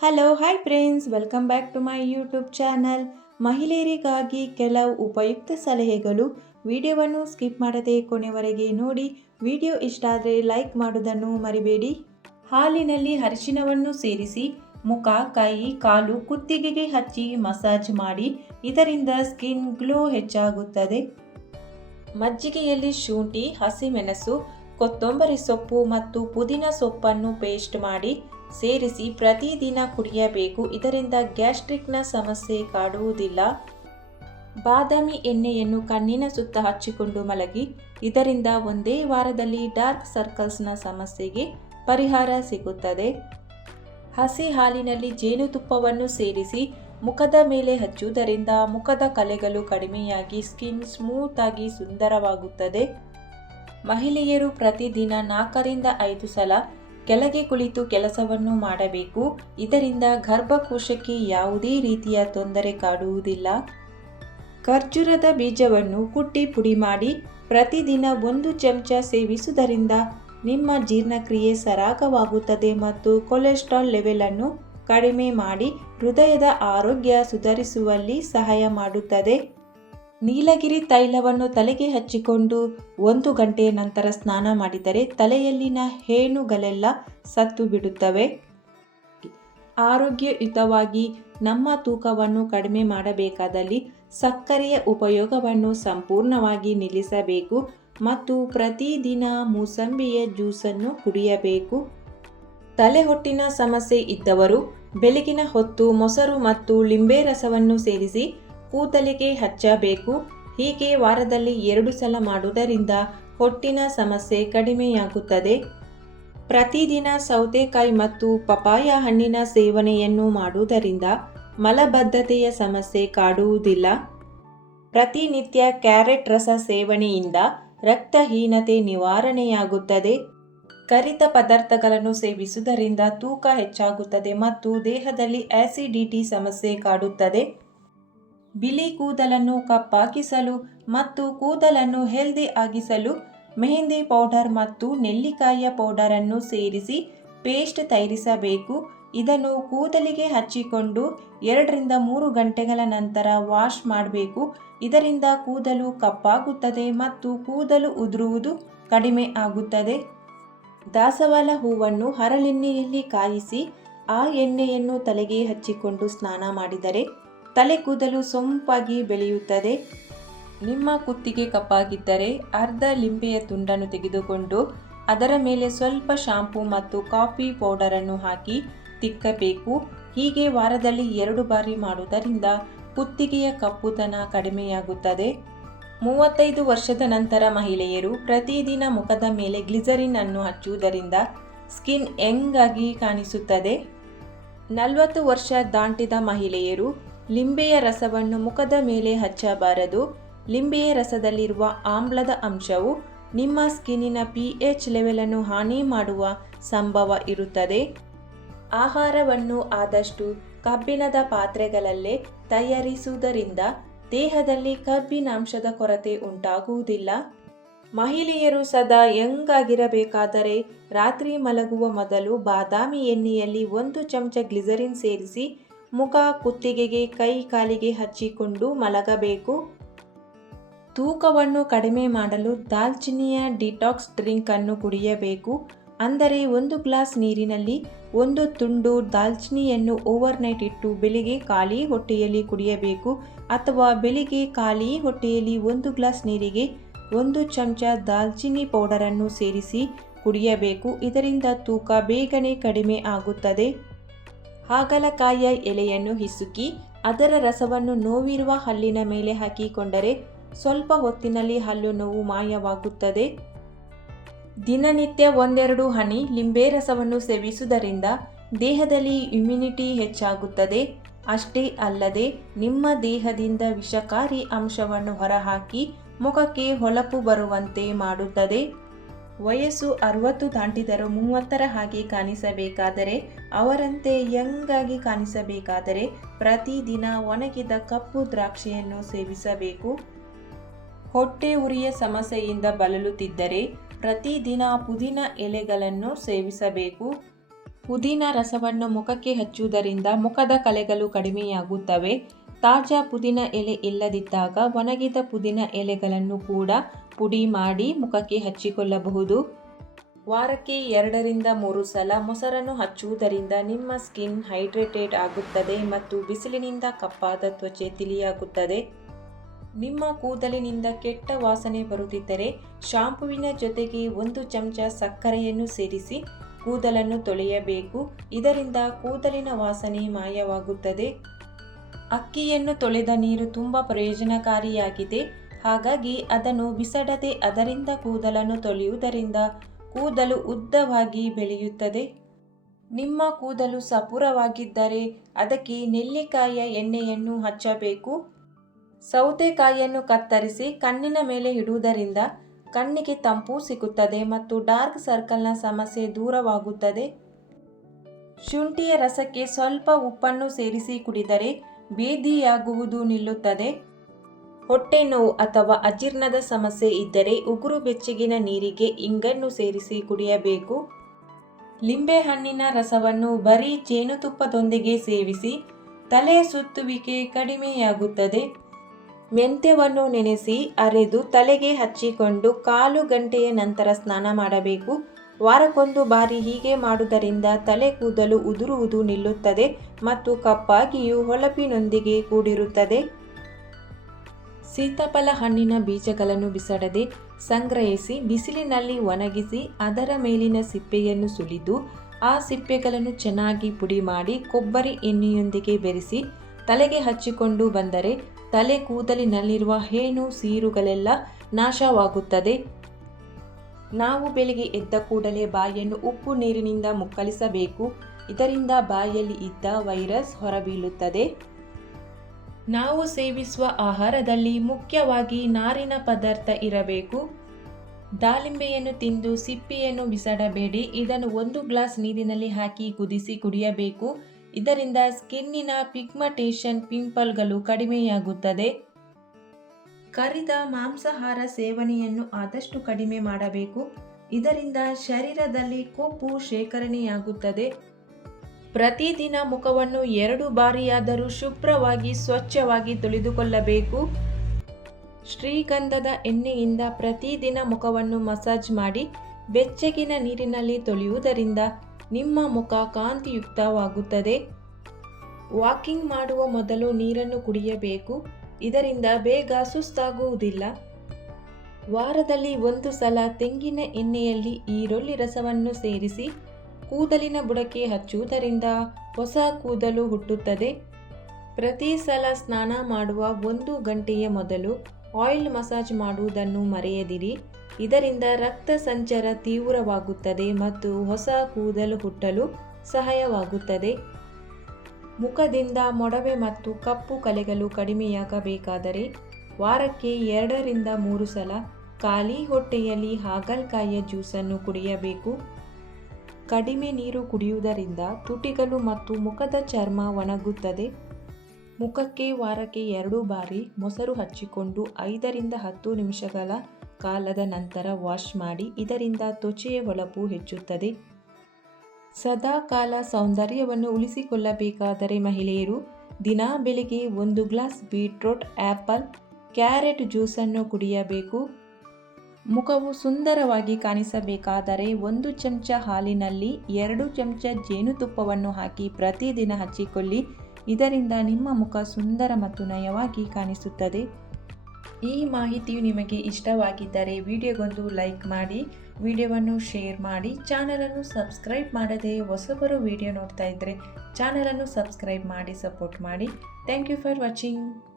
Hello hi friends welcome back to my YouTube channel ಮಹಿಳೆಯರಿಗಾಗಿ ಕೆಲವು ಉಪಯುಕ್ತ ಸಲಹೆಗಳು. ವಿಡಿಯೋವನ್ನು ಸ್ಕಿಪ್ ಮಾಡದೆ ಕೊನೆವರೆಗೆ ನೋಡಿ. ವಿಡಿಯೋ ಇಷ್ಟ ಆದರೆ ಲೈಕ್ ಮಾಡುವುದನ್ನು ಮರಿಬೇಡಿ. ಹಾಲಿನಲ್ಲಿ ಅರಿಶಿನವನ್ನು ಸೇರಿಸಿ ಮುಖ, ಕೈ, ಕಾಲು ಕುತ್ತಿಗೆಗೆ ಹಚ್ಚಿ ಮಸಾಜ್ ಮಾಡಿ. ಇದರಿಂದ ಸ್ಕಿನ್ ಗ್ಲೋ ಹೆಚ್ಚಾಗುತ್ತದೆ. ಮಜ್ಜಿಗೆಯಲ್ಲಿ ಶುಂಠಿ, ಹಸಿಮೆಣಸು, ಕೊತ್ತಂಬರಿ ಸೊಪ್ಪು ಮತ್ತು ಪುದೀನ ಸೊಪ್ಪನ್ನು ಪೇಸ್ಟ್ ಮಾಡಿ. ಸೇರಿಸಿ ಪ್ರತಿದಿನ ಕುಡಿಯಬೇಕು. ಇದರಿಂದ ಗ್ಯಾಸ್ಟ್ರಿಕ್ನ ಸಮಸ್ಯೆ ಕಾಡುವುದಿಲ್ಲ. ಬಾದಾಮಿ ಎಣ್ಣೆಯನ್ನು ಕಣ್ಣಿನ ಸುತ್ತ ಹಚ್ಚಿಕೊಂಡು ಮಲಗಿ, ಇದರಿಂದ ಒಂದೇ ವಾರದಲ್ಲಿ ಡಾರ್ಕ್ ಸರ್ಕಲ್ಸ್ನ ಸಮಸ್ಯೆಗೆ ಪರಿಹಾರ ಸಿಗುತ್ತದೆ. ಹಸಿ ಹಾಲಿನಲ್ಲಿ ಜೇನುತುಪ್ಪವನ್ನು ಸೇರಿಸಿ ಮುಖದ ಮೇಲೆ ಹಚ್ಚುವುದರಿಂದ ಮುಖದ ಕಲೆಗಳು ಕಡಿಮೆಯಾಗಿ, ಸ್ಕಿನ್ ಸ್ಮೂತ್ ಆಗಿ ಸುಂದರವಾಗುತ್ತದೆ. ಮಹಿಳೆಯರು ಪ್ರತಿದಿನ ನಾಲ್ಕರಿಂದ ಐದು ಸಲ ಕೆಳಗೆ ಕುಳಿತು ಕೆಲಸವನ್ನು ಮಾಡಬೇಕು. ಇದರಿಂದ ಗರ್ಭಕೋಶಕ್ಕೆ ಯಾವುದೇ ರೀತಿಯ ತೊಂದರೆ ಕಾಡುವುದಿಲ್ಲ. ಖರ್ಜೂರದ ಬೀಜವನ್ನು ಕುಟ್ಟಿ ಪುಡಿ ಮಾಡಿ ಪ್ರತಿದಿನ ಒಂದು ಚಮಚ ಸೇವಿಸುವುದರಿಂದ ನಿಮ್ಮ ಜೀರ್ಣಕ್ರಿಯೆ ಸರಾಗವಾಗುತ್ತದೆ ಮತ್ತು ಕೊಲೆಸ್ಟ್ರಾಲ್ ಲೆವೆಲನ್ನು ಕಡಿಮೆ ಮಾಡಿ ಹೃದಯದ ಆರೋಗ್ಯ ಸುಧಾರಿಸುವಲ್ಲಿ ಸಹಾಯ ಮಾಡುತ್ತದೆ. ನೀಲಗಿರಿ ತೈಲವನ್ನು ತಲೆಗೆ ಹಚ್ಚಿಕೊಂಡು ಒಂದು ಗಂಟೆಯ ನಂತರ ಸ್ನಾನ ಮಾಡಿದರೆ ತಲೆಯಲ್ಲಿನ ಹೇನುಗಳೆಲ್ಲ ಸತ್ತು ಬಿಡುತ್ತವೆ. ಆರೋಗ್ಯಯುತವಾಗಿ ನಮ್ಮ ತೂಕವನ್ನು ಕಡಿಮೆ ಮಾಡಬೇಕಾದಲ್ಲಿ ಸಕ್ಕರೆಯ ಉಪಯೋಗವನ್ನು ಸಂಪೂರ್ಣವಾಗಿ ನಿಲ್ಲಿಸಬೇಕು ಮತ್ತು ಪ್ರತಿದಿನ ಮೂಸಂಬಿಯ ಜ್ಯೂಸನ್ನು ಕುಡಿಯಬೇಕು. ತಲೆಹೊಟ್ಟಿನ ಸಮಸ್ಯೆ ಇದ್ದವರು, ಬೆಳಗಿನ ಹೊತ್ತು ಮೊಸರು ಮತ್ತು ಲಿಂಬೆ ರಸವನ್ನು ಸೇರಿಸಿ ಕೂದಲಿಗೆ ಹಚ್ಚಬೇಕು. ಹೀಗೆ ವಾರದಲ್ಲಿ ಎರಡು ಸಲ ಮಾಡುವುದರಿಂದ ಹೊಟ್ಟಿನ ಸಮಸ್ಯೆ ಕಡಿಮೆಯಾಗುತ್ತದೆ. ಪ್ರತಿದಿನ ಸೌತೆಕಾಯಿ ಮತ್ತು ಪಪಾಯ ಹಣ್ಣಿನ ಸೇವನೆಯನ್ನು ಮಾಡುವುದರಿಂದ ಮಲಬದ್ಧತೆಯ ಸಮಸ್ಯೆ ಕಾಡುವುದಿಲ್ಲ. ಪ್ರತಿನಿತ್ಯ ಕ್ಯಾರೆಟ್ ರಸ ಸೇವನೆಯಿಂದ ರಕ್ತಹೀನತೆ ನಿವಾರಣೆಯಾಗುತ್ತದೆ. ಕರಿತ ಪದಾರ್ಥಗಳನ್ನು ಸೇವಿಸುವುದರಿಂದ ತೂಕ ಹೆಚ್ಚಾಗುತ್ತದೆ ಮತ್ತು ದೇಹದಲ್ಲಿ ಆಸಿಡಿಟಿ ಸಮಸ್ಯೆ ಕಾಡುತ್ತದೆ. ಬಿಳಿ ಕೂದಲನ್ನು ಕಪ್ಪಾಗಿಸಲು ಮತ್ತು ಕೂದಲನ್ನು ಹೆಲ್ದಿ ಆಗಿಸಲು ಮೆಹಂದಿ ಪೌಡರ್ ಮತ್ತು ನೆಲ್ಲಿಕಾಯಿಯ ಪೌಡರನ್ನು ಸೇರಿಸಿ ಪೇಸ್ಟ್ ತಯಾರಿಸಬೇಕು. ಇದನ್ನು ಕೂದಲಿಗೆ ಹಚ್ಚಿಕೊಂಡು ಎರಡರಿಂದ ಮೂರು ಗಂಟೆಗಳ ನಂತರ ವಾಶ್ ಮಾಡಬೇಕು. ಇದರಿಂದ ಕೂದಲು ಕಪ್ಪಾಗುತ್ತದೆ ಮತ್ತು ಕೂದಲು ಉದುರುವುದು ಕಡಿಮೆ ಆಗುತ್ತದೆ. ದಾಸವಾಳ ಹೂವನ್ನು ಹರಳೆಣ್ಣೆಯಲ್ಲಿ ಕಾಯಿಸಿ ಆ ಎಣ್ಣೆಯನ್ನು ತಲೆಗೆ ಹಚ್ಚಿಕೊಂಡು ಸ್ನಾನ ಮಾಡಿದರೆ ತಲೆ ಕೂದಲು ಸೊಂಪಾಗಿ ಬೆಳೆಯುತ್ತದೆ. ನಿಮ್ಮ ಕುತ್ತಿಗೆ ಕಪ್ಪಾಗಿದ್ದರೆ ಅರ್ಧ ಲಿಂಬೆಯ ತುಂಡನ್ನು ತೆಗೆದುಕೊಂಡು ಅದರ ಮೇಲೆ ಸ್ವಲ್ಪ ಶಾಂಪೂ ಮತ್ತು ಕಾಫಿ ಪೌಡರನ್ನು ಹಾಕಿ ತಿಕ್ಕಬೇಕು. ಹೀಗೆ ವಾರದಲ್ಲಿ ಎರಡು ಬಾರಿ ಮಾಡುವುದರಿಂದ ಕುತ್ತಿಗೆಯ ಕಪ್ಪುತನ ಕಡಿಮೆಯಾಗುತ್ತದೆ. ಮೂವತ್ತೈದು ವರ್ಷದ ನಂತರ ಮಹಿಳೆಯರು ಪ್ರತಿದಿನ ಮುಖದ ಮೇಲೆ ಗ್ಲಿಸರಿನ್ ಅನ್ನು ಹಚ್ಚುವುದರಿಂದ ಸ್ಕಿನ್ ಯಂಗ್ ಆಗಿ ಕಾಣಿಸುತ್ತದೆ. ನಲವತ್ತು ವರ್ಷ ದಾಟಿದ ಮಹಿಳೆಯರು ಲಿಂಬೆಯ ರಸವನ್ನು ಮುಖದ ಮೇಲೆ ಹಚ್ಚಬಾರದು. ಲಿಂಬೆಯ ರಸದಲ್ಲಿರುವ ಆಮ್ಲದ ಅಂಶವು ನಿಮ್ಮ ಸ್ಕಿನ್ನಿನ ಪಿ ಎಚ್ ಲೆವೆಲನ್ನು ಹಾನಿ ಮಾಡುವ ಸಂಭವ ಇರುತ್ತದೆ. ಆಹಾರವನ್ನು ಆದಷ್ಟು ಕಬ್ಬಿಣದ ಪಾತ್ರೆಗಳಲ್ಲೇ ತಯಾರಿಸುವುದರಿಂದ ದೇಹದಲ್ಲಿ ಕಬ್ಬಿನಾಂಶದ ಕೊರತೆ ಉಂಟಾಗುವುದಿಲ್ಲ. ಮಹಿಳೆಯರು ಸದಾ ಯಂಗ್ ಆಗಿರಬೇಕಾದರೆ ರಾತ್ರಿ ಮಲಗುವ ಮೊದಲು ಬಾದಾಮಿ ಎಣ್ಣೆಯಲ್ಲಿ ಒಂದು ಚಮಚ ಗ್ಲಿಸರಿನ್ ಸೇರಿಸಿ ಮುಖ ಕುತ್ತಿಗೆಗೆ, ಕೈ ಕಾಲಿಗೆ ಹಚ್ಚಿಕೊಂಡು ಮಲಗಬೇಕು. ತೂಕವನ್ನು ಕಡಿಮೆ ಮಾಡಲು ದಾಲ್ಚಿನ್ನಿಯ ಡಿಟಾಕ್ಸ್ ಡ್ರಿಂಕ್ ಅನ್ನು ಕುಡಿಯಬೇಕು. ಅಂದರೆ ಒಂದು ಗ್ಲಾಸ್ ನೀರಿನಲ್ಲಿ ಒಂದು ತುಂಡು ದಾಲ್ಚಿನ್ನಿಯನ್ನು ಓವರ್ನೈಟ್ ಇಟ್ಟು ಬೆಳಿಗ್ಗೆ ಖಾಲಿ ಹೊಟ್ಟೆಯಲ್ಲಿ ಕುಡಿಯಬೇಕು ಅಥವಾ ಬೆಳಿಗ್ಗೆ ಖಾಲಿ ಹೊಟ್ಟೆಯಲ್ಲಿ ಒಂದು ಗ್ಲಾಸ್ ನೀರಿಗೆ ಒಂದು ಚಮಚ ದಾಲ್ಚಿನ್ನಿ ಪೌಡರನ್ನು ಸೇರಿಸಿ ಕುಡಿಯಬೇಕು. ಇದರಿಂದ ತೂಕ ಬೇಗನೆ ಕಡಿಮೆ ಆಗುತ್ತದೆ. ಹಾಗಲಕಾಯಿಯ ಎಲೆಯನ್ನು ಹಿಸುಕಿ ಅದರ ರಸವನ್ನು ನೋವಿರುವ ಹಲ್ಲಿನ ಮೇಲೆ ಹಾಕಿಕೊಂಡರೆ ಸ್ವಲ್ಪ ಹೊತ್ತಿನಲ್ಲಿ ಹಲ್ಲು ನೋವು ಮಾಯವಾಗುತ್ತದೆ. ದಿನನಿತ್ಯ ಒಂದೆರಡು ಹನಿ ಲಿಂಬೆ ರಸವನ್ನು ಸೇವಿಸುವುದರಿಂದ ದೇಹದಲ್ಲಿ ಇಮ್ಯುನಿಟಿ ಹೆಚ್ಚಾಗುತ್ತದೆ. ಅಷ್ಟೇ ಅಲ್ಲದೆ ನಿಮ್ಮ ದೇಹದಿಂದ ವಿಷಕಾರಿ ಅಂಶವನ್ನು ಹೊರಹಾಕಿ ಮುಖಕ್ಕೆ ಹೊಳಪು ಬರುವಂತೆ ಮಾಡುತ್ತದೆ. ವಯಸ್ಸು ಅರವತ್ತು ದಾಟಿದರೂ ಮೂವತ್ತರ ಹಾಗೆ ಕಾಣಿಸಬೇಕಾದರೆ ಅವರಂತೆ ಯಂಗ್ ಆಗಿ ಕಾಣಿಸಬೇಕಾದರೆ ಪ್ರತಿದಿನ ಒಣಗಿದ ಕಪ್ಪು ದ್ರಾಕ್ಷಿಯನ್ನು ಸೇವಿಸಬೇಕು. ಹೊಟ್ಟೆ ಉರಿಯ ಸಮಸ್ಯೆಯಿಂದ ಬಳಲುತ್ತಿದ್ದರೆ ಪ್ರತಿದಿನ ಪುದೀನ ಎಲೆಗಳನ್ನು ಸೇವಿಸಬೇಕು. ಪುದೀನ ರಸವನ್ನು ಮುಖಕ್ಕೆ ಹಚ್ಚುವುದರಿಂದ ಮುಖದ ಕಲೆಗಳು ಕಡಿಮೆಯಾಗುತ್ತವೆ. ತಾಜಾ ಪುದೀನ ಎಲೆ ಇಲ್ಲದಿದ್ದಾಗ ಒಣಗಿದ ಪುದೀನ ಎಲೆಗಳನ್ನು ಕೂಡ ಪುಡಿ ಮಾಡಿ ಮುಖಕ್ಕೆ ಹಚ್ಚಿಕೊಳ್ಳಬಹುದು. ವಾರಕ್ಕೆ ಎರಡರಿಂದ ಮೂರು ಸಲ ಮೊಸರನ್ನು ಹಚ್ಚುವುದರಿಂದ ನಿಮ್ಮ ಸ್ಕಿನ್ ಹೈಡ್ರೇಟೆಡ್ ಆಗುತ್ತದೆ ಮತ್ತು ಬಿಸಿಲಿನಿಂದ ಕಪ್ಪಾದ ತ್ವಚೆ ತಿಳಿಯಾಗುತ್ತದೆ. ನಿಮ್ಮ ಕೂದಲಿನಿಂದ ಕೆಟ್ಟ ವಾಸನೆ ಬರುತ್ತಿದ್ದರೆ ಶಾಂಪುವಿನ ಜೊತೆಗೆ ಒಂದು ಚಮಚ ಸಕ್ಕರೆಯನ್ನು ಸೇರಿಸಿ ಕೂದಲನ್ನು ತೊಳೆಯಬೇಕು. ಇದರಿಂದ ಕೂದಲಿನ ವಾಸನೆ ಮಾಯವಾಗುತ್ತದೆ. ಅಕ್ಕಿಯನ್ನು ತೊಳೆದ ನೀರು ತುಂಬ ಪ್ರಯೋಜನಕಾರಿಯಾಗಿದೆ. ಹಾಗಾಗಿ ಅದನ್ನು ಬಿಸಡದೆ ಅದರಿಂದ ಕೂದಲನ್ನು ತೊಳೆಯುವುದರಿಂದ ಕೂದಲು ಉದ್ದವಾಗಿ ಬೆಳೆಯುತ್ತದೆ. ನಿಮ್ಮ ಕೂದಲು ಸಪುರವಾಗಿದ್ದರೆ ಅದಕ್ಕೆ ನೆಲ್ಲಿಕಾಯಿಯ ಎಣ್ಣೆಯನ್ನು ಹಚ್ಚಬೇಕು. ಸೌತೆಕಾಯಿಯನ್ನು ಕತ್ತರಿಸಿ ಕಣ್ಣಿನ ಮೇಲೆ ಇಡುವುದರಿಂದ ಕಣ್ಣಿಗೆ ತಂಪು ಸಿಗುತ್ತದೆ ಮತ್ತು ಡಾರ್ಕ್ ಸರ್ಕಲ್ನ ಸಮಸ್ಯೆ ದೂರವಾಗುತ್ತದೆ. ಶುಂಠಿಯ ರಸಕ್ಕೆ ಸ್ವಲ್ಪ ಉಪ್ಪನ್ನು ಸೇರಿಸಿ ಕುಡಿದರೆ ಬೇದಿಯಾಗುವುದು ನಿಲ್ಲುತ್ತದೆ. ಹೊಟ್ಟೆ ನೋವು ಅಥವಾ ಅಜೀರ್ಣದ ಸಮಸ್ಯೆ ಇದ್ದರೆ ಉಗುರು ಬೆಚ್ಚಗಿನ ನೀರಿಗೆ ಇಂಗನ್ನು ಸೇರಿಸಿ ಕುಡಿಯಬೇಕು. ಲಿಂಬೆಹಣ್ಣಿನ ರಸವನ್ನು ಬರೀ ಜೇನುತುಪ್ಪದೊಂದಿಗೆ ಸೇವಿಸಿ ತಲೆಯ ಸುತ್ತುವಿಕೆ ಕಡಿಮೆಯಾಗುತ್ತದೆ. ಮೆಂತ್ಯವನ್ನು ನೆನೆಸಿ ಅರೆದು ತಲೆಗೆ ಹಚ್ಚಿಕೊಂಡು ಕಾಲು ಗಂಟೆಯ ನಂತರ ಸ್ನಾನ ಮಾಡಬೇಕು. ವಾರಕ್ಕೊಂದು ಬಾರಿ ಹೀಗೆ ಮಾಡುವುದರಿಂದ ತಲೆ ಕೂದಲು ಉದುರುವುದು ನಿಲ್ಲುತ್ತದೆ ಮತ್ತು ಕಪ್ಪಾಗಿಯೂ ಹೊಳಪಿನೊಂದಿಗೆ ಕೂಡಿರುತ್ತದೆ. ಸೀತಾಫಲ ಹಣ್ಣಿನ ಬೀಜಗಳನ್ನು ಬಿಸಾಡದೆ ಸಂಗ್ರಹಿಸಿ ಬಿಸಿಲಿನಲ್ಲಿ ಒಣಗಿಸಿ ಅದರ ಮೇಲಿನ ಸಿಪ್ಪೆಯನ್ನು ಸುಲಿದು ಆ ಸಿಪ್ಪೆಗಳನ್ನು ಚೆನ್ನಾಗಿ ಪುಡಿ ಮಾಡಿ ಕೊಬ್ಬರಿ ಎಣ್ಣೆಯೊಂದಿಗೆ ಬೆರೆಸಿ ತಲೆಗೆ ಹಚ್ಚಿಕೊಂಡು ಬಂದರೆ ತಲೆ ಕೂದಲಿನಲ್ಲಿರುವ ಹೇನು ಸೀರುಗಳೆಲ್ಲ ನಾಶವಾಗುತ್ತದೆ. ನಾವು ಬೆಳಿಗ್ಗೆ ಎದ್ದ ಕೂಡಲೇ ಬಾಯಿಯನ್ನು ಉಪ್ಪು ನೀರಿನಿಂದ ಮುಕ್ಕಳಿಸಬೇಕು. ಇದರಿಂದ ಬಾಯಿಯಲ್ಲಿ ಇದ್ದ ವೈರಸ್ ಹೊರಬೀಳುತ್ತದೆ. ನಾವು ಸೇವಿಸುವ ಆಹಾರದಲ್ಲಿ ಮುಖ್ಯವಾಗಿ ನಾರಿನ ಪದಾರ್ಥ ಇರಬೇಕು. ದಾಳಿಂಬೆಯನ್ನು ತಿಂದು ಸಿಪ್ಪೆಯನ್ನು ಬಿಸಾಡಬೇಡಿ. ಇದನ್ನು ಒಂದು ಗ್ಲಾಸ್ ನೀರಿನಲ್ಲಿ ಹಾಕಿ ಕುದಿಸಿ ಕುಡಿಯಬೇಕು. ಇದರಿಂದ ಸ್ಕಿನ್ನಿನ ಪಿಗ್ಮಟೇಷನ್ ಪಿಂಪಲ್ಗಳು ಕಡಿಮೆಯಾಗುತ್ತದೆ. ಕರಿದ ಮಾಂಸಾಹಾರ ಸೇವನೆಯನ್ನು ಆದಷ್ಟು ಕಡಿಮೆ ಮಾಡಬೇಕು. ಇದರಿಂದ ಶರೀರದಲ್ಲಿ ಕೊಬ್ಬು ಶೇಖರಣೆಯಾಗುತ್ತದೆ. ಪ್ರತಿದಿನ ಮುಖವನ್ನು ಎರಡು ಬಾರಿಯಾದರೂ ಶುಭ್ರವಾಗಿ, ಸ್ವಚ್ಛವಾಗಿ ತೊಳೆದುಕೊಳ್ಳಬೇಕು. ಶ್ರೀಗಂಧದ ಎಣ್ಣೆಯಿಂದ ಪ್ರತಿದಿನ ಮುಖವನ್ನು ಮಸಾಜ್ ಮಾಡಿ, ಬೆಚ್ಚಗಿನ ನೀರಿನಲ್ಲಿ ತೊಳೆಯುವುದರಿಂದ ನಿಮ್ಮ ಮುಖ ಕಾಂತಿಯುಕ್ತವಾಗುತ್ತದೆ. ವಾಕಿಂಗ್ ಮಾಡುವ ಮೊದಲು ನೀರನ್ನು ಕುಡಿಯಬೇಕು. ಇದರಿಂದ ಬೇಗ ಸುಸ್ತಾಗುವುದಿಲ್ಲ. ವಾರದಲ್ಲಿ ಒಂದು ಸಲ ತೆಂಗಿನ ಎಣ್ಣೆಯಲ್ಲಿ ಈರುಳ್ಳಿ ರಸವನ್ನು ಸೇರಿಸಿ ಕೂದಲಿನ ಬುಡಕ್ಕೆ ಹಚ್ಚುವುದರಿಂದ ಹೊಸ ಕೂದಲು ಹುಟ್ಟುತ್ತದೆ. ಪ್ರತಿ ಸಲ ಸ್ನಾನ ಮಾಡುವ ಒಂದು ಗಂಟೆಯ ಮೊದಲು ಆಯಿಲ್ ಮಸಾಜ್ ಮಾಡುವುದನ್ನು ಮರೆಯದಿರಿ. ಇದರಿಂದ ರಕ್ತ ಸಂಚಾರ ತೀವ್ರವಾಗುತ್ತದೆ ಮತ್ತು ಹೊಸ ಕೂದಲು ಹುಟ್ಟಲು ಸಹಾಯವಾಗುತ್ತದೆ. ಮುಖದಿಂದ ಮೊಡವೆ ಮತ್ತು ಕಪ್ಪು ಕಲೆಗಳು ಕಡಿಮೆಯಾಗಬೇಕಾದರೆ ವಾರಕ್ಕೆ ಎರಡರಿಂದ ಮೂರು ಸಲ ಖಾಲಿ ಹೊಟ್ಟೆಯಲ್ಲಿ ಹಾಗಲಕಾಯಿಯ ಜ್ಯೂಸನ್ನು ಕುಡಿಯಬೇಕು. ಕಡಿಮೆ ನೀರು ಕುಡಿಯುವುದರಿಂದ ತುಟಿಗಳು ಮತ್ತು ಮುಖದ ಚರ್ಮ ಒಣಗುತ್ತದೆ. ಮುಖಕ್ಕೆ ವಾರಕ್ಕೆ ಎರಡು ಬಾರಿ ಮೊಸರು ಹಚ್ಚಿಕೊಂಡು ಐದರಿಂದ ಹತ್ತು ನಿಮಿಷಗಳ ಕಾಲದ ನಂತರ ವಾಶ್ ಮಾಡಿ, ಇದರಿಂದ ತ್ವಚೆಯ ಹೊಳಪು ಹೆಚ್ಚುತ್ತದೆ. ಸದಾ ಕಾಲ ಸೌಂದರ್ಯವನ್ನು ಉಳಿಸಿಕೊಳ್ಳಬೇಕಾದರೆ ಮಹಿಳೆಯರು, ದಿನ ಬೆಳಿಗ್ಗೆ ಒಂದು ಗ್ಲಾಸ್ ಬೀಟ್ರೂಟ್ ಆ್ಯಪಲ್ ಕ್ಯಾರೆಟ್ ಜ್ಯೂಸನ್ನು ಕುಡಿಯಬೇಕು. ಮುಖವು ಸುಂದರವಾಗಿ ಕಾಣಿಸಬೇಕಾದರೆ ಒಂದು ಚಮಚ ಹಾಲಿನಲ್ಲಿ ಎರಡು ಚಮಚ ಜೇನುತುಪ್ಪವನ್ನು ಹಾಕಿ ಪ್ರತಿದಿನ ಹಚ್ಚಿಕೊಳ್ಳಿ. ಇದರಿಂದ ನಿಮ್ಮ ಮುಖ ಸುಂದರ ಮತ್ತು ನಯವಾಗಿ ಕಾಣಿಸುತ್ತದೆ. ಈ ಮಾಹಿತಿಯು ನಿಮಗೆ ಇಷ್ಟವಾಗಿದ್ದರೆ ವಿಡಿಯೋಗೊಂದು ಲೈಕ್ ಮಾಡಿ, ವಿಡಿಯೋವನ್ನು ಶೇರ್ ಮಾಡಿ, ಚಾನಲನ್ನು ಸಬ್ಸ್ಕ್ರೈಬ್ ಮಾಡದೆ ಹೊಸಬರು ವಿಡಿಯೋ ನೋಡ್ತಾ ಇದ್ದರೆ ಚಾನಲನ್ನು ಸಬ್ಸ್ಕ್ರೈಬ್ ಮಾಡಿ, ಸಪೋರ್ಟ್ ಮಾಡಿ. Thank you for watching.